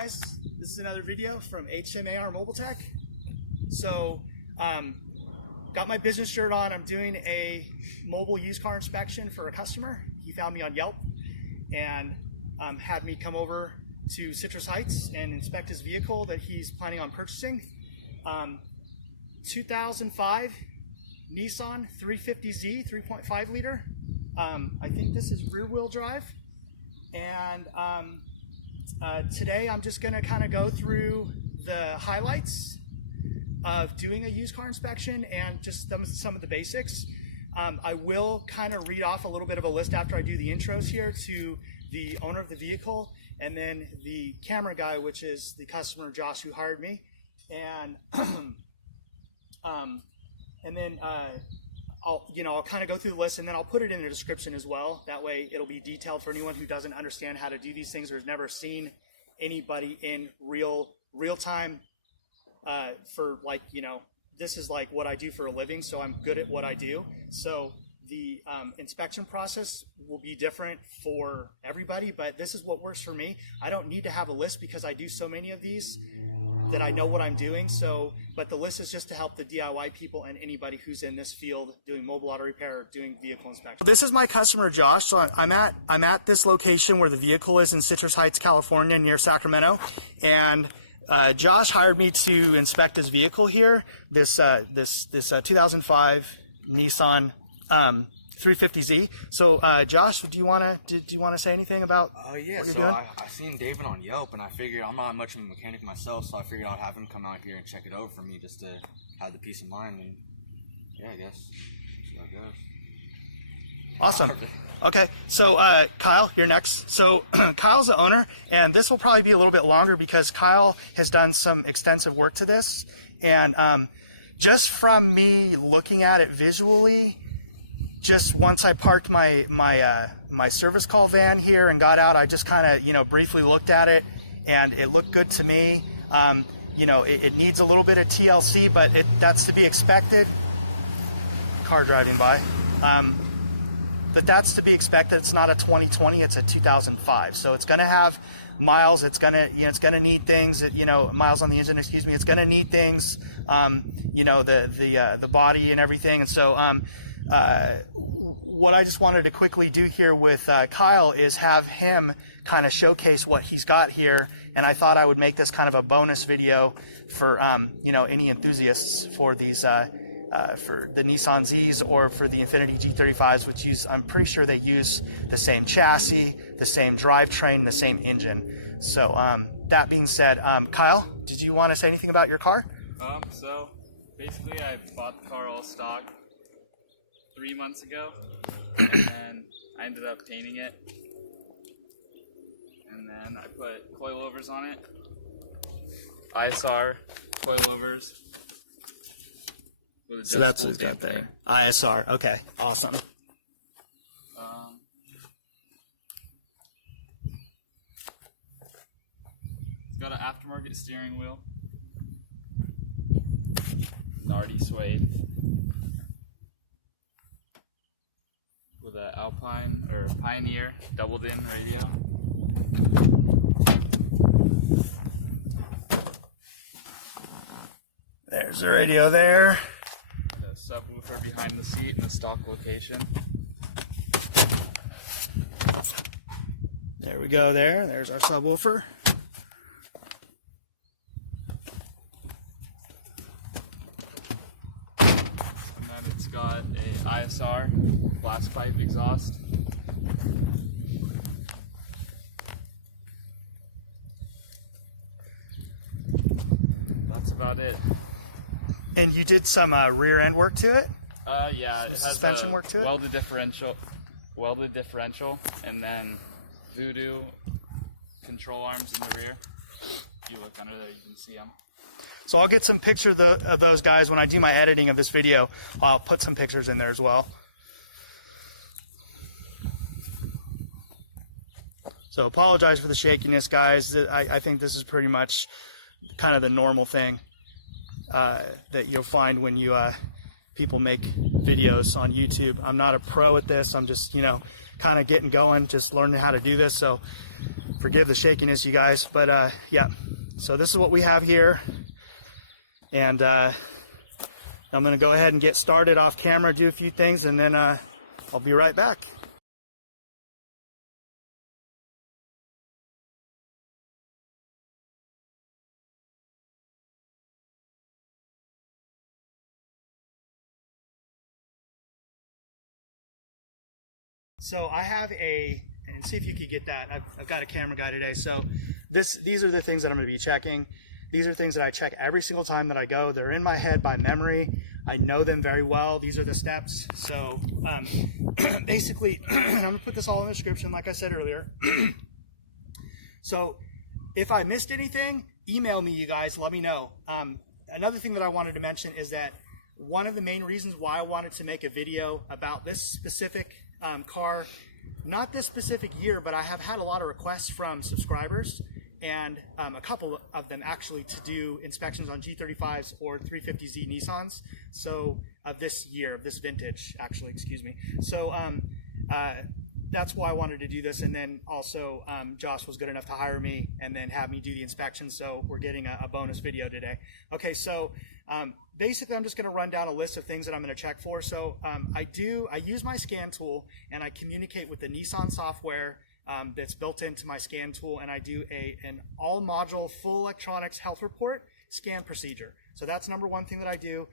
guys, this is another video from HMAR Mobile Tech. So, got my business shirt on. I'm doing a mobile used car inspection for a customer. He found me on Yelp and had me come over to Citrus Heights and inspect his vehicle that he's planning on purchasing. 2005 Nissan 350Z 3.5 liter. I think this is rear wheel drive. And today I'm just going to kind of go through the highlights of doing a used car inspection and just some of the basics. I will kind of read off a little bit of a list after I do the intros here to the owner of the vehicle and then the camera guy, which is the customer Josh who hired me, and then I'll kind of go through the list and then I'll put it in the description as well. That way it'll be detailed for anyone who doesn't understand how to do these things or has never seen anybody in real time. For like, this is like what I do for a living, so I'm good at what I do. So the inspection process will be different for everybody, but this is what works for me. I don't need to have a list because I do so many of these that I know what I'm doing. So, but the list is just to help the DIY people and anybody who's in this field doing mobile auto repair or doing vehicle inspection. This is my customer Josh. So I'm at this location where the vehicle is in Citrus Heights, California, near Sacramento, and Josh hired me to inspect his vehicle here. This 2005 Nissan 350Z. So Josh, do you want to say anything about? Yeah. So I seen David on Yelp, and I figured I'm not much of a mechanic myself, so I figured I'd have him come out here and check it over for me just to have the peace of mind. And yeah, I guess that's how it goes. Awesome. Okay, so Kyle, you're next. So Kyle's the owner, and this will probably be a little bit longer because Kyle has done some extensive work to this. And just from me looking at it visually, just once I parked my service call van here and got out, I just kind of briefly looked at it, and it looked good to me. It needs a little bit of TLC, but that's to be expected. Car driving by. But that's to be expected. It's not a 2020, it's a 2005. So it's going to have miles. It's going to need things. Miles on the engine. Excuse me. It's going to need things. The body and everything. And so what I just wanted to quickly do here with Kyle is have him kind of showcase what he's got here. And I thought I would make this kind of a bonus video for any enthusiasts for these. For the Nissan Zs or for the Infiniti G35s, which I'm pretty sure they use the same chassis, the same drivetrain, the same engine. So that being said, Kyle, did you want to say anything about your car? So basically I bought the car all stock 3 months ago, and then I ended up painting it, and then I put coilovers on it, ISR coilovers. So that's what it's got there. ISR. Okay. Awesome. It's got an aftermarket steering wheel. Nardi suede. With an Alpine or Pioneer doubled in radio. There's the radio there. Subwoofer behind the seat in the stock location. There we go there. There's our subwoofer. And then it's got a ISR blast pipe exhaust. That's about it. And you did some rear end work to it? Yeah, it has suspension work to it? welded differential, and then Voodoo control arms in the rear. If you look under there, you can see them. So I'll get some pictures of those guys when I do my editing of this video. I'll put some pictures in there as well. So apologize for the shakiness, guys. I think this is pretty much kind of the normal thing that you'll find when you people make videos on YouTube. I'm not a pro at this. I'm just kind of getting going, just learning how to do this. So Forgive the shakiness, you guys, but yeah. So this is what we have here, and I'm gonna go ahead and get started off camera, do a few things, and then I'll be right back. So I have and see if you could get that. I've got a camera guy today. So these are the things that I'm going to be checking. These are things that I check every single time that I go. They're in my head by memory. I know them very well. These are the steps. So basically, I'm going to put this all in the description, like I said earlier. So if I missed anything, email me, you guys. Let me know. Another thing that I wanted to mention is that one of the main reasons why I wanted to make a video about this specific car, not this specific year, but I have had a lot of requests from subscribers, and a couple of them actually, to do inspections on G35s or 350Z Nissans. So of this year, of this vintage, actually, excuse me. So that's why I wanted to do this. And then also Josh was good enough to hire me and then have me do the inspection. So we're getting a bonus video today. Okay, so basically I'm just going to run down a list of things that I'm going to check for. So I use my scan tool, and I communicate with the Nissan software that's built into my scan tool, and I do an all module full electronics health report scan procedure. So that's number one thing that I do,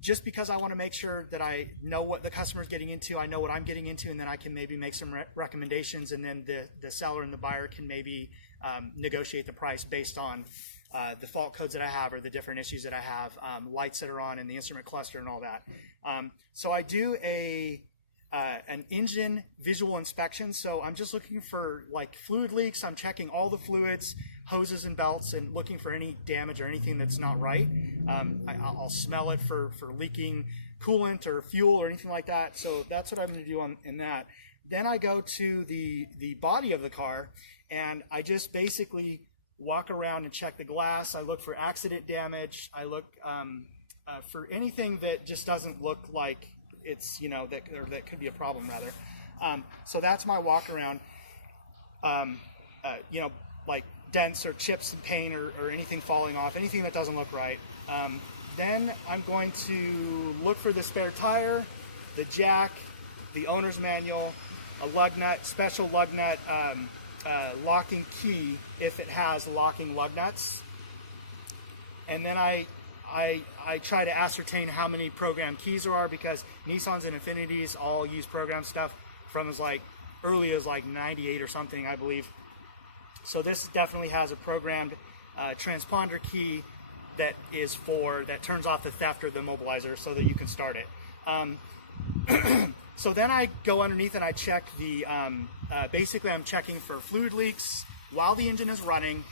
just because I want to make sure that I know what the customer's getting into, I know what I'm getting into, and then I can maybe make some recommendations, and then the seller and the buyer can maybe negotiate the price based on the fault codes that I have, or the different issues that I have, lights that are on, and the instrument cluster and all that. So I do an engine visual inspection. So I'm just looking for like fluid leaks. I'm checking all the fluids, hoses and belts, and looking for any damage or anything that's not right. I'll smell it for leaking coolant or fuel or anything like that. So that's what I'm going to do in that. Then I go to the body of the car, and I just basically walk around and check the glass. I look for accident damage. I look for anything that just doesn't look like it's, that could be a problem, rather. So that's my walk around. Like dents or chips and paint or anything falling off, anything that doesn't look right. Then I'm going to look for the spare tire, the jack, the owner's manual, a lug nut, special lug nut, locking key if it has locking lug nuts. And then I try to ascertain how many program keys there are, because Nissans and Infinitis all use program stuff from as early as 98 or something, I believe. So this definitely has a programmed transponder key that turns off the theft or the immobilizer so that you can start it. So then I go underneath and I check basically I'm checking for fluid leaks while the engine is running.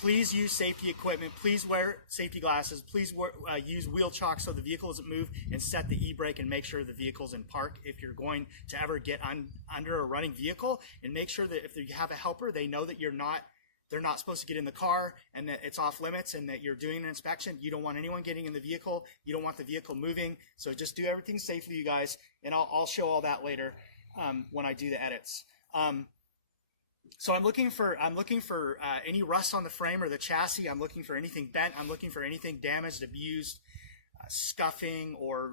Please use safety equipment. Please wear safety glasses. Please use wheel chock so the vehicle doesn't move, and set the e-brake and make sure the vehicle's in park if you're going to ever get under a running vehicle. And make sure that if you have a helper, they know that they're not supposed to get in the car, and that it's off limits, and that you're doing an inspection. You don't want anyone getting in the vehicle. You don't want the vehicle moving. So just do everything safely, you guys. And I'll show all that later when I do the edits. So I'm looking for any rust on the frame or the chassis. I'm looking for anything bent. I'm looking for anything damaged, abused, scuffing, or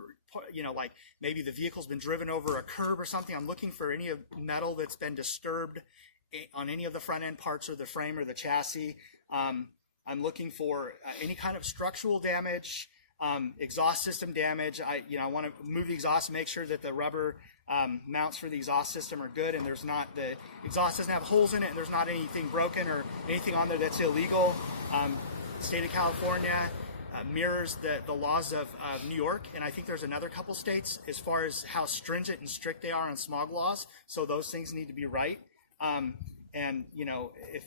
like maybe the vehicle's been driven over a curb or something. I'm looking for any metal that's been disturbed on any of the front end parts of the frame or the chassis. I'm looking for any kind of structural damage, exhaust system damage. I want to move the exhaust and make sure that the rubber mounts for the exhaust system are good, and the exhaust doesn't have holes in it, and there's not anything broken or anything on there that's illegal. State of California mirrors the laws of New York, and I think there's another couple states as far as how stringent and strict they are on smog laws. So those things need to be right. And if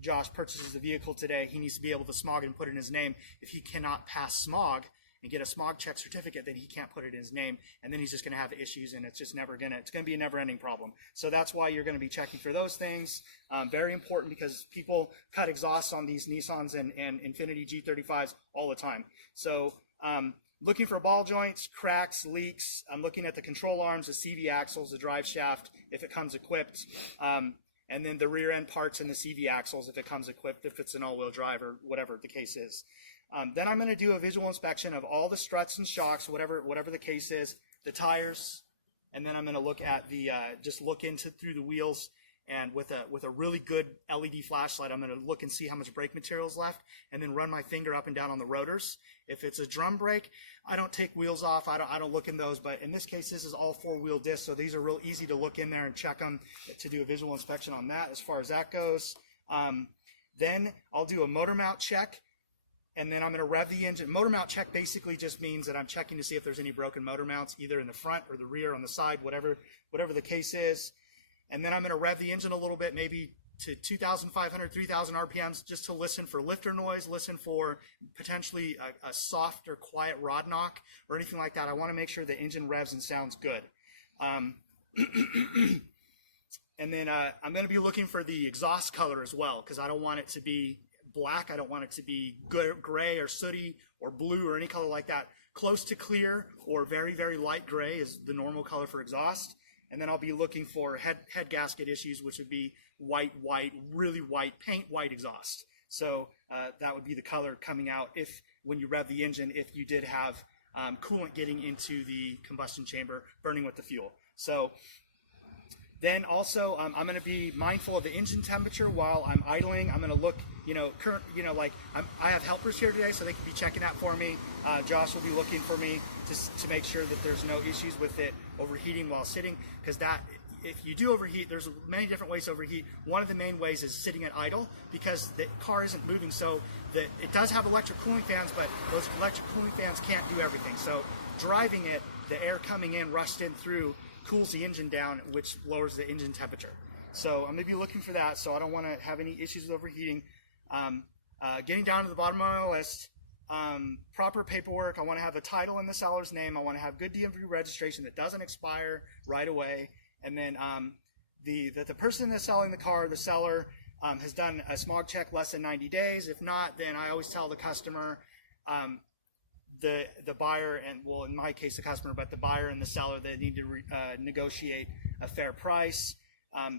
Josh purchases the vehicle today, he needs to be able to smog it and put it in his name. If he cannot pass smog and get a smog check certificate, then he can't put it in his name, and then he's just going to have issues, and it's going to be a never-ending problem. So that's why you're going to be checking for those things. Very important, because people cut exhausts on these Nissans and Infiniti G35s all the time. So looking for ball joints, cracks, leaks. I'm looking at the control arms, the CV axles, the drive shaft, if it comes equipped. and then the rear end parts and the CV axles if it comes equipped, if it's an all-wheel drive or whatever the case is. Then I'm going to do a visual inspection of all the struts and shocks, whatever the case is, the tires, and then I'm going to look at the just look through the wheels, and with a really good LED flashlight, I'm going to look and see how much brake material is left, and then run my finger up and down on the rotors. If it's a drum brake, I don't take wheels off. I don't look in those. But in this case, this is all 4-wheel discs, so these are real easy to look in there and check them to do a visual inspection on that. As far as that goes, then I'll do a motor mount check. And then I'm going to rev the engine. Motor mount check basically just means that I'm checking to see if there's any broken motor mounts, either in the front or the rear, on the side, whatever the case is. And then I'm going to rev the engine a little bit, maybe to 2,500, 3,000 RPMs, just to listen for lifter noise, listen for potentially a soft or quiet rod knock or anything like that. I want to make sure the engine revs and sounds good. And then I'm going to be looking for the exhaust color as well, because I don't want it to be black. I don't want it to be gray or sooty or blue or any color like that. Close to clear or very, very light gray is the normal color for exhaust. And then I'll be looking for head gasket issues, which would be white, really white, paint white exhaust. So that would be the color coming out when you rev the engine, if you did have coolant getting into the combustion chamber, burning with the fuel. So then also, I'm going to be mindful of the engine temperature while I'm idling. I'm going to look, I have helpers here today, so they can be checking that for me. Josh will be looking for me to make sure that there's no issues with it overheating while sitting, because if you do overheat, there's many different ways to overheat. One of the main ways is sitting at idle, because the car isn't moving. So it does have electric cooling fans, but those electric cooling fans can't do everything. So driving it, the air coming in, rushed in through, cools the engine down, which lowers the engine temperature. So I'm going to be looking for that, so I don't want to have any issues with overheating. Getting down to the bottom of my list, proper paperwork. I want to have the title in the seller's name. I want to have good DMV registration that doesn't expire right away. And then the person that's selling the car, the seller, has done a smog check less than 90 days. If not, then I always tell the customer, the buyer, and well, in my case the customer, but the buyer and the seller, they need to negotiate a fair price,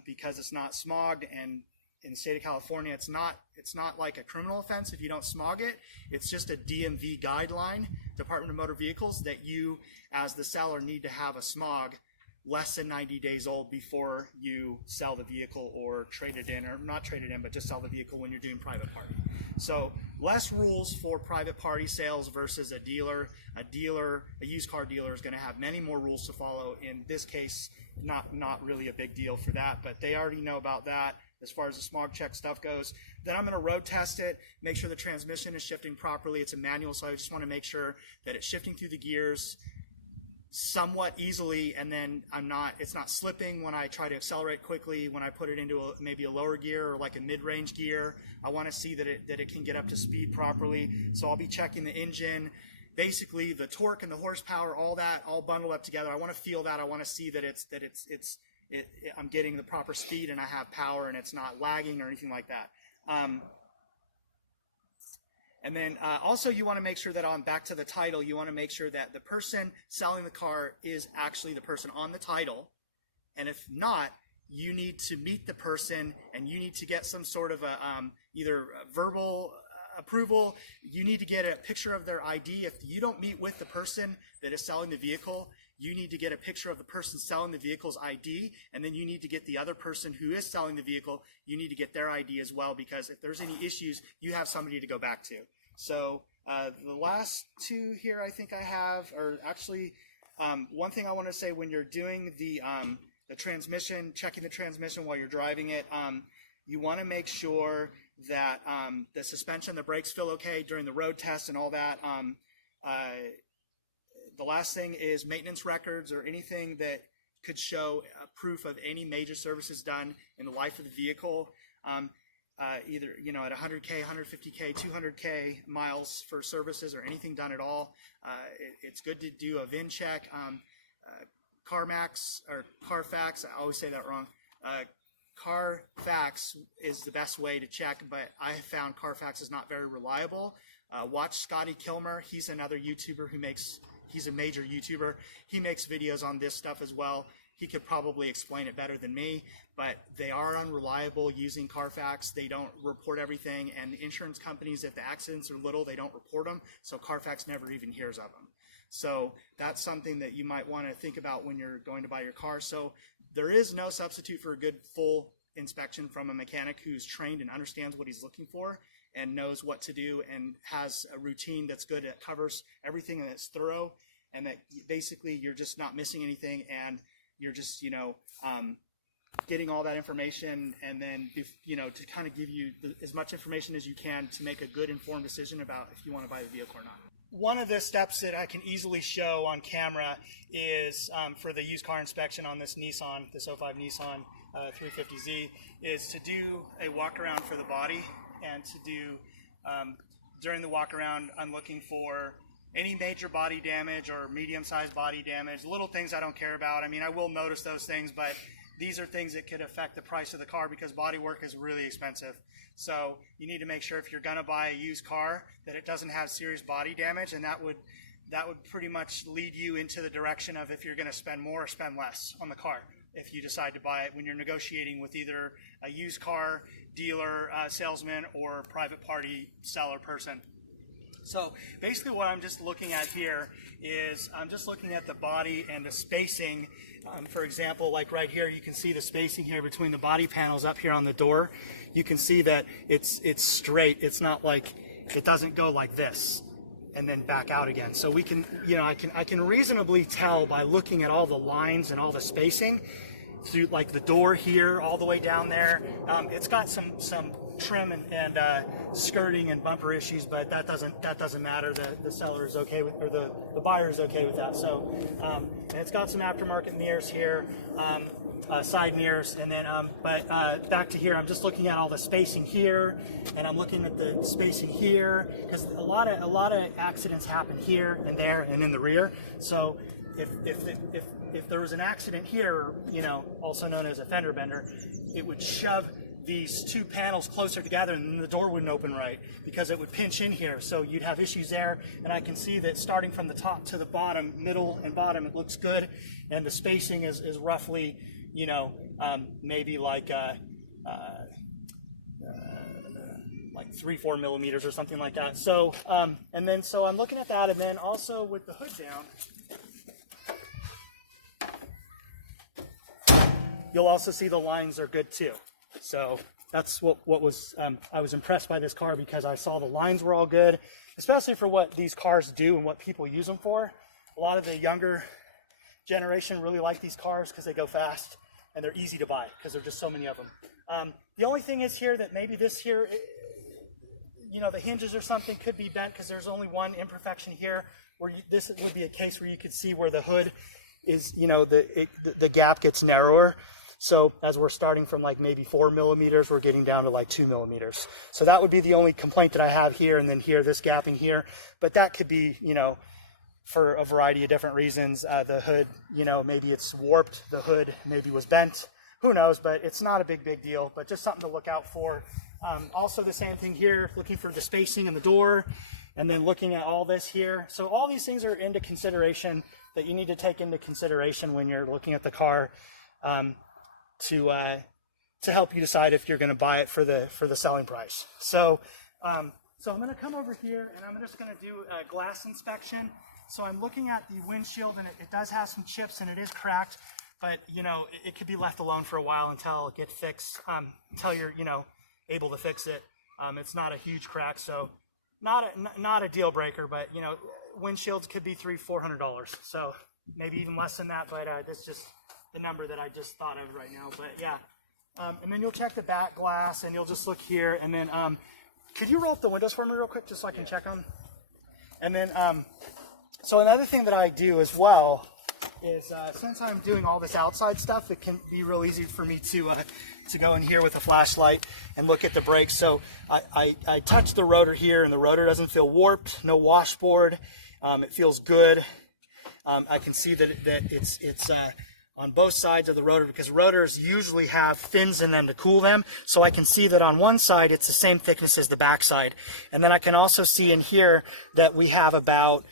because it's not smogged, and in the state of California, it's not like a criminal offense if you don't smog it. It's just a DMV guideline, Department of Motor Vehicles, that you as the seller need to have a smog less than 90 days old before you sell the vehicle or trade it in, or not trade it in, but just sell the vehicle when you're doing private party. So less rules for private party sales versus a dealer. A used car dealer is going to have many more rules to follow. In this case, not really a big deal for that, but they already know about that as far as the smog check stuff goes. Then I'm going to road test it, make sure the transmission is shifting properly. It's a manual, so I just want to make sure that it's shifting through the gears somewhat easily, and then it's not slipping when I try to accelerate quickly. When I put it into maybe a lower gear or like a mid-range gear, I want to see that it can get up to speed properly. So I'll be checking the engine, basically the torque and the horsepower, all that, all bundled up together. I want to feel that. I want to see that I'm getting the proper speed and I have power and it's not lagging or anything like that. And then also you want to make sure that back to the title, you want to make sure that the person selling the car is actually the person on the title. And if not, you need to meet the person and you need to get some sort of either a verbal approval. You need to get a picture of their ID. If you don't meet with the person that is selling the vehicle, you need to get a picture of the person selling the vehicle's ID, and then you need to get the other person who is selling the vehicle, you need to get their ID as well, because if there's any issues, you have somebody to go back to. So the last two here I think I have are actually, one thing I want to say, when you're doing the transmission, checking the transmission while you're driving it, you want to make sure that the suspension, the brakes feel okay during the road test and all that. The last thing is maintenance records or anything that could show proof of any major services done in the life of the vehicle. Either, at 100K, 150K, 200K miles for services or anything done at all. It's good to do a VIN check. CarMax or Carfax, I always say that wrong. Carfax is the best way to check, but I have found Carfax is not very reliable. Watch Scotty Kilmer. He's another YouTuber he's a major YouTuber. He makes videos on this stuff as well. he could probably explain it better than me, but they are unreliable using Carfax. They don't report everything, and the insurance companies, if the accidents are little, they don't report them, so Carfax never even hears of them. So that's something that you might want to think about when you're going to buy your car. So there is no substitute for a good full inspection from a mechanic who's trained and understands what he's looking for and knows what to do and has a routine that's good, that covers everything and that's thorough, and that basically you're just not missing anything, and you're just, getting all that information, and then, to kind of give you as much information as you can to make a good informed decision about if you want to buy the vehicle or not. One of the steps that I can easily show on camera is for the used car inspection on this Nissan, this 05 Nissan 350Z, is to do a walk around for the body, and to do, during the walk around, I'm looking for any major body damage or medium-sized body damage, little things I don't care about. I mean, I will notice those things, but these are things that could affect the price of the car because body work is really expensive. So you need to make sure if you're going to buy a used car that it doesn't have serious body damage, and that would pretty much lead you into the direction of if you're going to spend more or spend less on the car if you decide to buy it when you're negotiating with either a used car dealer, salesman, or private party seller person. So basically what I'm just looking at here is I'm just looking at the body and the spacing. For example, like right here, you can see the spacing here between the body panels up here on the door. You can see that it's straight. It's not like, it doesn't go like this and then back out again. So we can, I can reasonably tell by looking at all the lines and all the spacing through, like the door here all the way down there. It's got some trim and skirting and bumper issues, but that doesn't matter. The seller is okay with, or the buyer is okay with that. So and it's got some aftermarket mirrors here, side mirrors, and then but back to here, I'm just looking at all the spacing here, and I'm looking at the spacing here, because a lot of accidents happen here and there and in the rear. So if there was an accident here, also known as a fender bender, it would shove these two panels closer together, and the door wouldn't open right because it would pinch in here. So you'd have issues there, and I can see that starting from the top to the bottom, middle and bottom, it looks good, and the spacing is roughly, maybe like 3-4 millimeters or something like that. So so I'm looking at that, and then also with the hood down, you'll also see the lines are good too. So that's what was, I was impressed by this car because I saw the lines were all good, especially for what these cars do and what people use them for. A lot of the younger generation really like these cars because they go fast and they're easy to buy because there are just so many of them. The only thing is here that maybe this here, the hinges or something could be bent because there's only one imperfection here where this would be a case where you could see where the hood is, the gap gets narrower. So as we're starting from like maybe 4 millimeters, we're getting down to like 2 millimeters. So that would be the only complaint that I have here, and then here, this gapping here. But that could be, for a variety of different reasons. The hood, maybe it's warped. The hood maybe was bent. Who knows? But it's not a big deal, but just something to look out for. Also the same thing here, looking for the spacing in the door, and then looking at all this here. So all these things are into consideration that you need to take into consideration when you're looking at the car. To help you decide if you're going to buy it for the selling price. So I'm going to come over here, and I'm just going to do a glass inspection. So I'm looking at the windshield, and it does have some chips and it is cracked, but it could be left alone for a while until it gets fixed, until you're able to fix it. It's not a huge crack, so not a deal breaker, but windshields could be $300-400, so maybe even less than that, but that's just the number that I just thought of right now. But yeah, and then you'll check the back glass, and you'll just look here, and then could you roll up the windows for me real quick just so I can check them? And then so another thing that I do as well is since I'm doing all this outside stuff, it can be real easy for me to go in here with a flashlight and look at the brakes. So I touch the rotor here, and the rotor doesn't feel warped, no washboard. It feels good. I can see that it's on both sides of the rotor, because rotors usually have fins in them to cool them. So I can see that on one side it's the same thickness as the back side. And then I can also see in here that we have about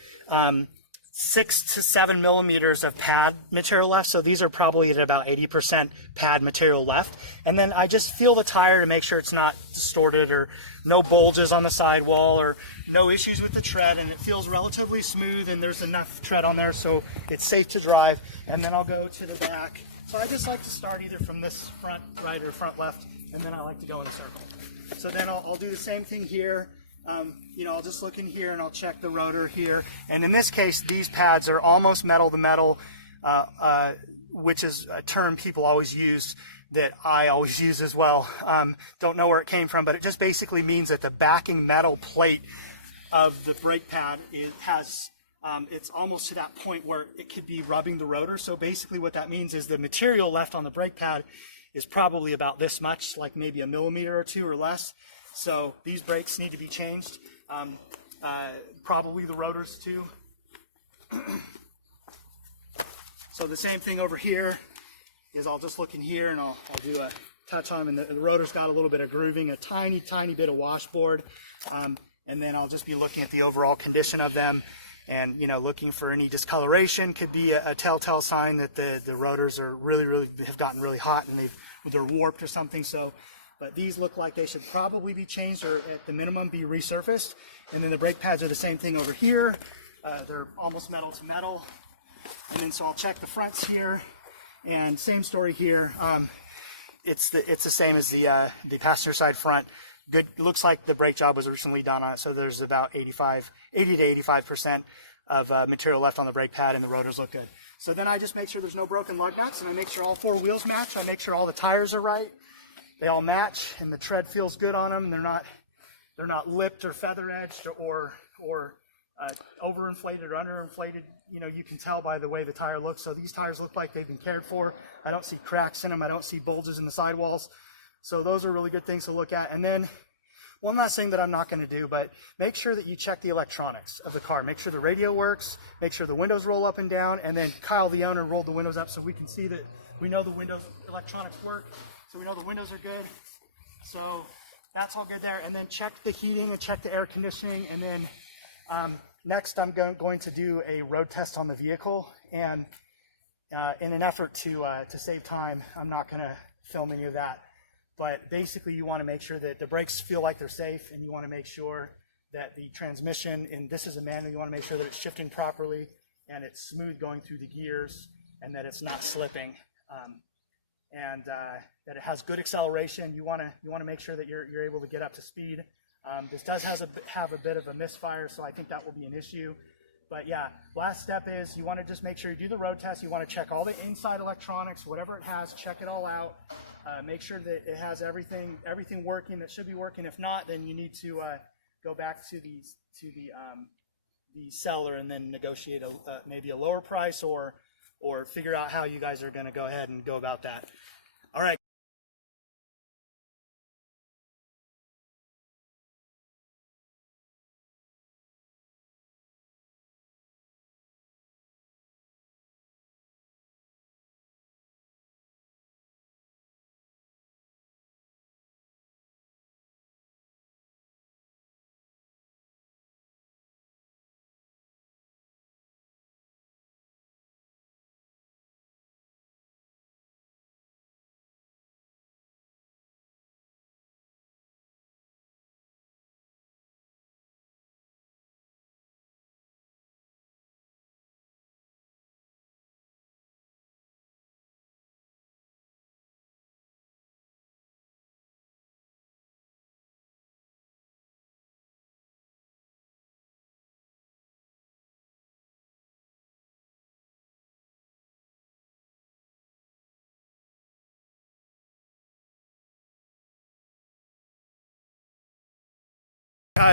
6 to 7 millimeters of pad material left. So these are probably at about 80% pad material left. And then I just feel the tire to make sure it's not distorted or no bulges on the sidewall or no issues with the tread, and it feels relatively smooth and there's enough tread on there so it's safe to drive. And then I'll go to the back. So I just like to start either from this front right or front left, and then I like to go in a circle. So then I'll do the same thing here. You know, I'll just look in here and I'll check the rotor here. And in this case, these pads are almost metal to metal, which is a term people always use that I always use as well. Don't know where it came from, but it just basically means that the backing metal plate of the brake pad it's almost to that point where it could be rubbing the rotor. So basically what that means is the material left on the brake pad is probably about this much, like maybe a millimeter or two or less. So these brakes need to be changed. Probably the rotors too. So the same thing over here is I'll just look in here and I'll do a touch on them, and the rotor's got a little bit of grooving, a tiny bit of washboard. And then I'll just be looking at the overall condition of them, and you know, looking for any discoloration. Could be a telltale sign that the rotors are really have gotten really hot and they're warped or something. So, but these look like they should probably be changed, or at the minimum be resurfaced. And then the brake pads are the same thing over here. They're almost metal to metal. And then so I'll check the fronts here, and same story here. It's the same as the passenger side front. Good. Looks like the brake job was recently done on it, so there's about 80 to 85% of material left on the brake pad, and the rotors look good. So then I just make sure there's no broken lug nuts, and I make sure all 4 wheels match. I make sure all the tires are right. They all match, and the tread feels good on them. They're not lipped or feather edged or overinflated or underinflated. You know, you can tell by the way the tire looks. So these tires look like they've been cared for. I don't see cracks in them. I don't see bulges in the sidewalls. So those are really good things to look at. And then one last thing that I'm not going to do, but make sure that you check the electronics of the car. Make sure the radio works. Make sure the windows roll up and down. And then Kyle, the owner, rolled the windows up so we can see that we know the windows electronics work. So we know the windows are good. So that's all good there. And then check the heating and check the air conditioning. And then next I'm going to do a road test on the vehicle. And in an effort to save time, I'm not going to film any of that. But basically you want to make sure that the brakes feel like they're safe, and you want to make sure that the transmission, and this is a manual, you want to make sure that it's shifting properly and it's smooth going through the gears, and that it's not slipping, and that it has good acceleration. You want to make sure that you're able to get up to speed. This does have a bit of a misfire, so I think that will be an issue. But yeah, last step is you want to just make sure you do the road test. You want to check all the inside electronics, whatever it has, check it all out. Make sure that it has everything working that should be working. If not, then you need to go back to the seller and then negotiate maybe a lower price, or figure out how you guys are going to go ahead and go about that. All right.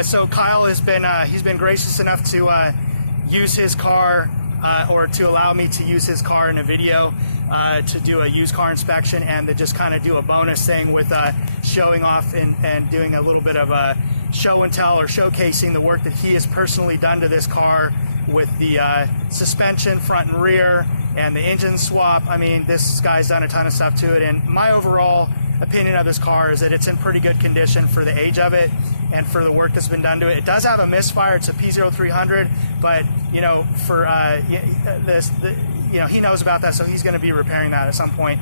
So Kyle has been he's been gracious enough to use his car or to allow me to use his car in a video to do a used car inspection, and to just kind of do a bonus thing with showing off and doing a little bit of a show and tell, or showcasing the work that he has personally done to this car with the suspension front and rear and the engine swap. I mean, this guy's done a ton of stuff to it, and my overall opinion of this car is that it's in pretty good condition for the age of it and for the work that's been done to it. It does have a misfire. It's a P0300, but you know, for you know, he knows about that, so he's going to be repairing that at some point.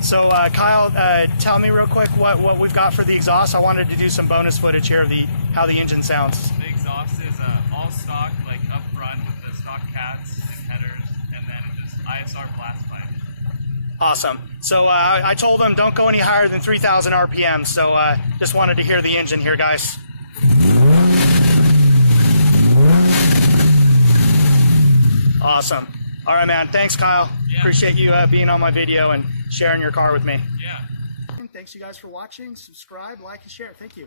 So Kyle, tell me real quick what we've got for the exhaust. I wanted to do some bonus footage here of how the engine sounds. The exhaust is all stock, like up front with the stock cats and headers, and then it's just ISR blast pipe. Awesome. So I told him don't go any higher than 3,000 RPM. So just wanted to hear the engine here, guys. Awesome. All right, man. Thanks, Kyle. Yeah. Appreciate you being on my video and sharing your car with me. Yeah. Thanks, you guys, for watching. Subscribe, like, and share. Thank you.